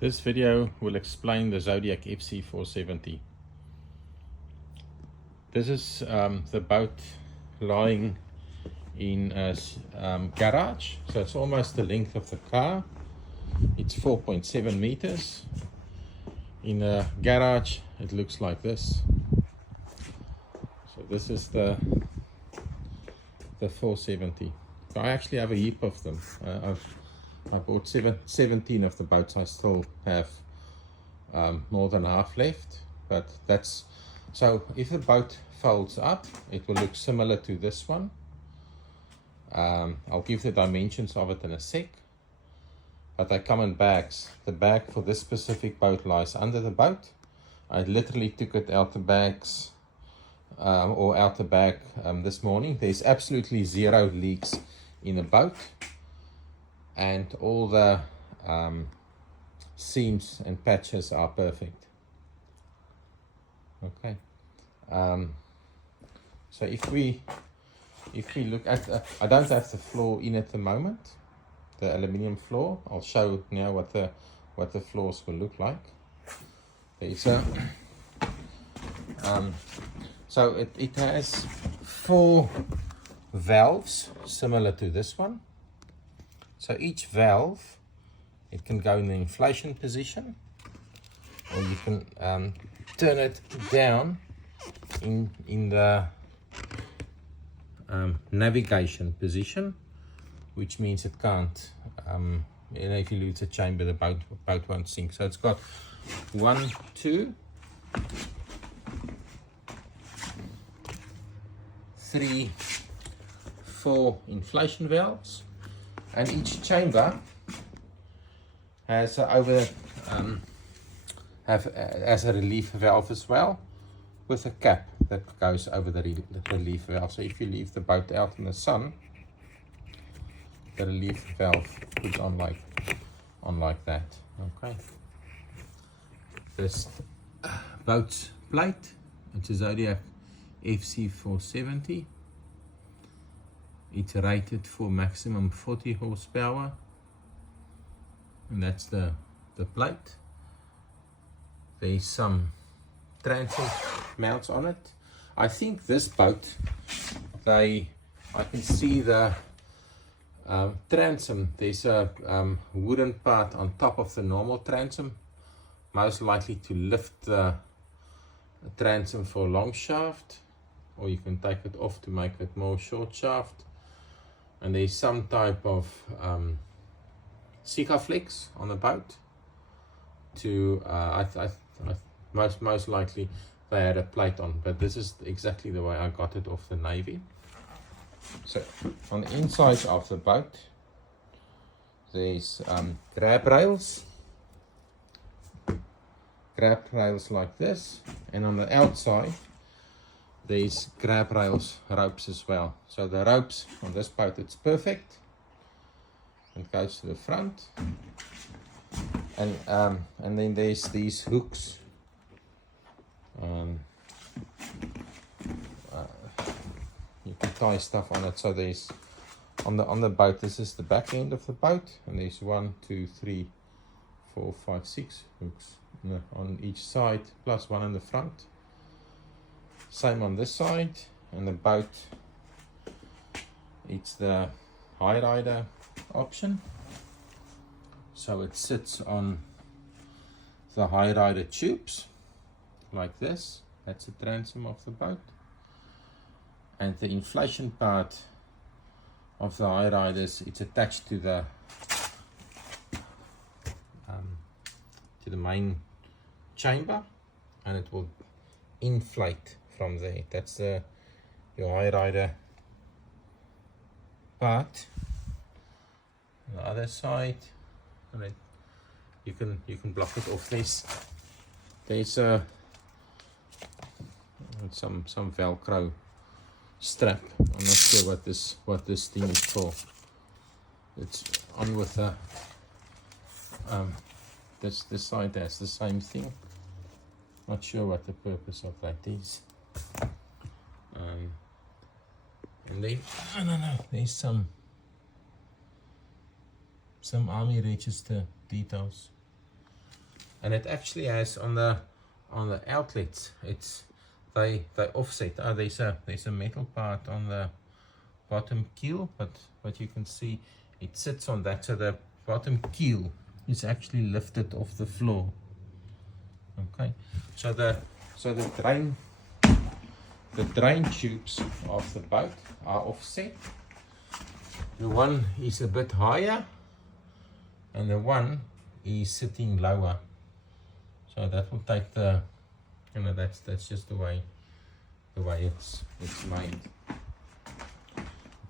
This video will explain the Zodiac FC470. This is the boat lying in a garage, so it's almost the length of the car. It's 4.7 meters. In a garage it looks like this. So this is the 470. So I actually have a heap of them. I bought 17 of the boats. I still have more than half left, but that's so if the boat folds up, it will look similar to this one. I'll give the dimensions of it in a sec, but they come in bags. The bag for this specific boat lies under the boat. I literally took it out the bags or out the bag this morning. There's absolutely zero leaks in the boat, and all the seams and patches are perfect. Okay, so if we look at I don't have the floor in at the moment, the aluminium floor. I'll show now what the floors will look like. There's a so it has 4 valves similar to this one. So each valve, it can go in the inflation position, or you can turn it down in the navigation position, which means it can't, if you lose the chamber, the boat won't sink. So it's got 1, 2, 3, 4 inflation valves, and each chamber has has a relief valve as well, with a cap that goes over the relief valve. So if you leave the boat out in the sun, the relief valve goes on like that. Okay. This boat's plate, it's a Zodiac FC470. It's rated for maximum 40 horsepower, and that's the plate. There's some transom mounts on it. I think this boat, I can see the transom. There's a wooden part on top of the normal transom, most likely to lift the transom for long shaft, or you can take it off to make it more short shaft. And there's some type of Sikaflex on the boat to most likely they had a plate on, but this is exactly the way I got it off the Navy. So on the inside of the boat, there's grab rails like this, and on the outside there's grab rails ropes as well. So the ropes on this boat, it's perfect. It goes to the front, and then there's these hooks. You can tie stuff on it. So there's on the boat. This is the back end of the boat, and there's 1, 2, 3, 4, 5, 6 hooks on each side, plus one in the front. Same on this side, and the boat, it's the high rider option, so it sits on the high rider tubes like this. That's the transom of the boat, and the inflation part of the high riders, it's attached to the main chamber, and it will inflate from there. That's your high rider part. On the other side, and then you can block it off. There's some Velcro strap. I'm not sure what this thing is for. It's on with the this side has the same thing. Not sure what the purpose of that is. And then I don't know, there's some army register details. and it actually has on the outlets, it's they offset. There's a metal part on the bottom keel, but you can see it sits on that, so the bottom keel is actually lifted off the floor. Okay, so the drain tubes of the boat are offset. The one is a bit higher and the one is sitting lower, so that will take the, you know, that's just the way it's made.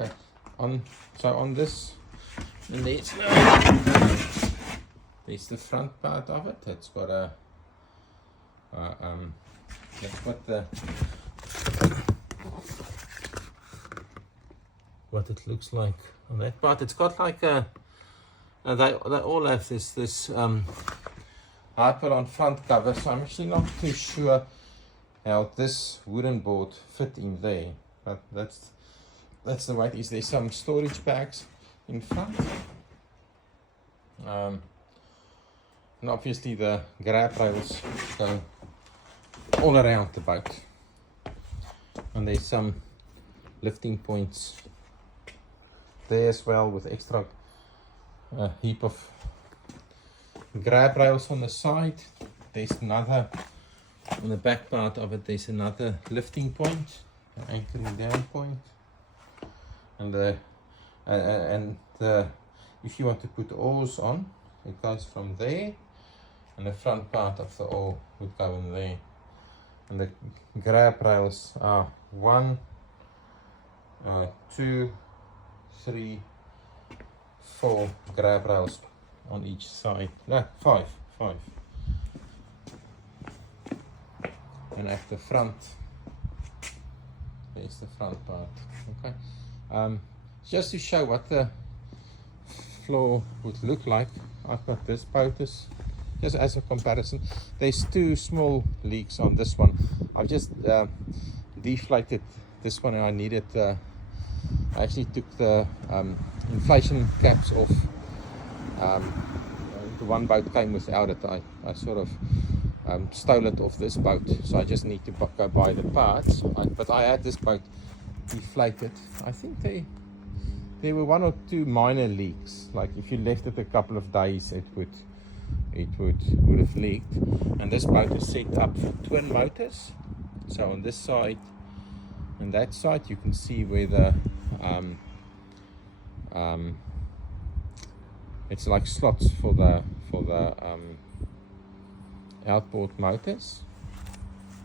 Okay, on this, and there's the front part of it. It's got a that's what it looks like on that part. It's got like a they all have this Hyper-on front cover, so I'm actually not too sure how this wooden board fit in there, but that's the way it is. There's some storage bags in front, and obviously the grab rails go all around the boat, and there's some lifting points there as well, with extra heap of grab rails on the side. There's another on the back part of it. There's another lifting point, an anchoring down point, and if you want to put oars on, it goes from there, and the front part of the oar would go in there. And the grab rails are 1, 2, 3, 4 grab rails on each side. No, 5. And at the front, there's the front part. Okay, just to show what the floor would look like, I've got this boat as just as a comparison. There's 2 small leaks on this one. I've just deflated this one, and I needed I actually took the inflation caps off. The one boat came without it. I sort of stole it off this boat, so I just need to go buy the parts. But I had this boat deflated. I think there were 1 or 2 minor leaks. Like if you left it a couple of days, it would have leaked. And this boat is set up for twin motors. So on this side and that side, you can see where the it's like slots for the outboard motors,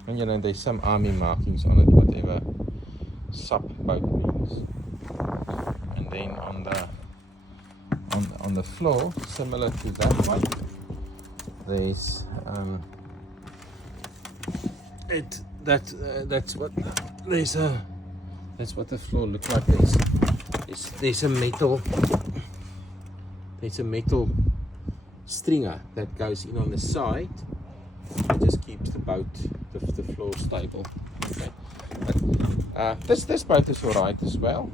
and you know, there's some army markings on it, whatever sub boat means. And then on the floor, similar to that one, there's that's what the floor looks like. There's a metal stringer that goes in on the side. It just keeps the boat, the floor stable. Okay. But, this boat is alright as well.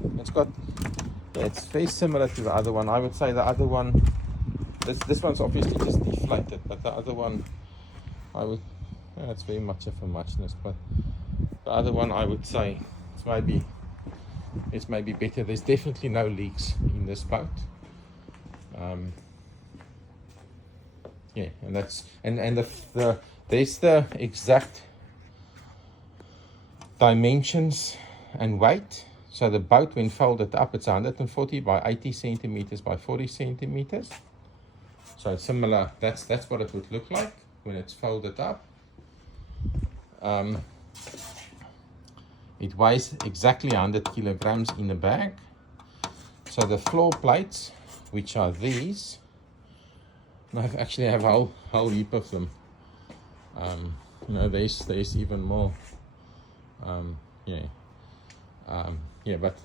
It's very similar to the other one. I would say the other one, this one's obviously just deflated, but the other one, it's very much of a muchness, but the other one, I would say it's maybe better. There's definitely no leaks in this boat. Yeah, and there's the exact dimensions and weight. So the boat, when folded up, it's 140 by 80 centimeters by 40 centimeters. So it's similar. That's what it would look like when it's folded up. It weighs exactly 100 kilograms in the bag. So the floor plates, which are these, and I actually have a whole heap of them. There's even more. But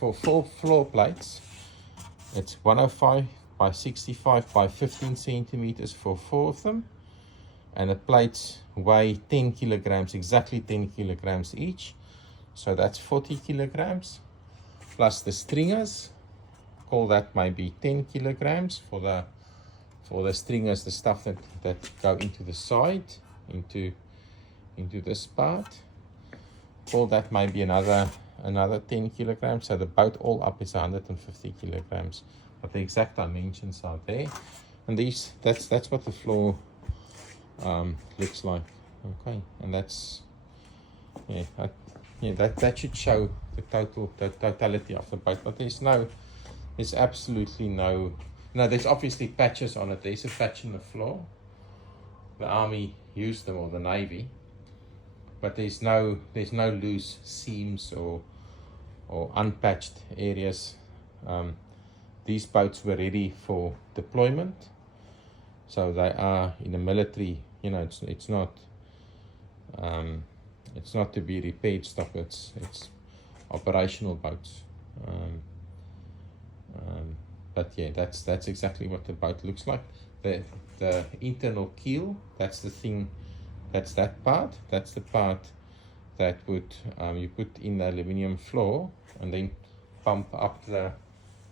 for 4 floor plates, it's 105 by 65 by 15 centimeters for 4 of them, and the plates weigh 10 kilograms, exactly 10 kilograms each. So that's 40 kilograms plus the stringers. Call that maybe 10 kilograms for the for the stringers, the stuff that go into the side, into this part. All that might be another 10 kilograms. So the boat all up is 150 kilograms. But the exact dimensions are there. And that's what the floor looks like. Okay, and that's that should show the totality of the boat. But there's absolutely no. Now there's obviously patches on it. There's a patch in the floor. The Army used them, or the Navy. But there's no loose seams or unpatched areas. These boats were ready for deployment, so they are in the military. You know, it's not to be repaired stuff. It's operational boats. But yeah, that's exactly what the boat looks like. The internal keel, that's the thing. That's that part. That's the part that would you put in the aluminium floor and then pump up the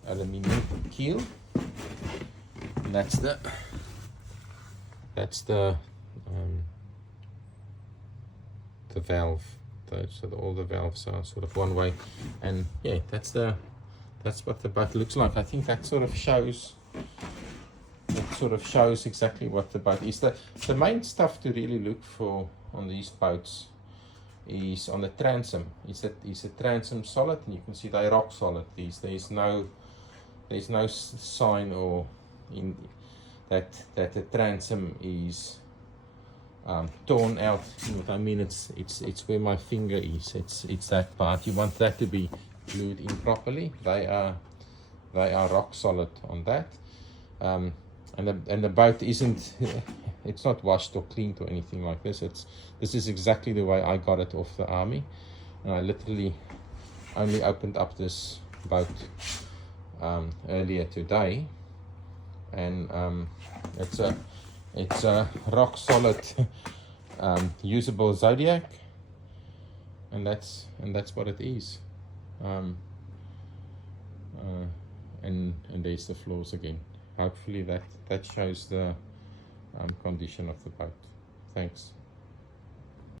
aluminium keel. And that's the valve. So all the valves are sort of one way, and yeah, that's what the boat looks like. I think that sort of shows exactly what the boat is. The main stuff to really look for on these boats is on the transom. Is the transom solid? And you can see they're rock solid. There's no sign or in that the transom is torn out. What I mean, it's where my finger is. It's that part. You want that to be glued in properly. They are rock solid on that. And the boat isn't, it's not washed or cleaned or anything like this. This is exactly the way I got it off the Army, and I literally only opened up this boat earlier today, and it's a rock solid usable Zodiac, and that's what it is. And there's the floors again. Hopefully that shows the condition of the boat. Thanks.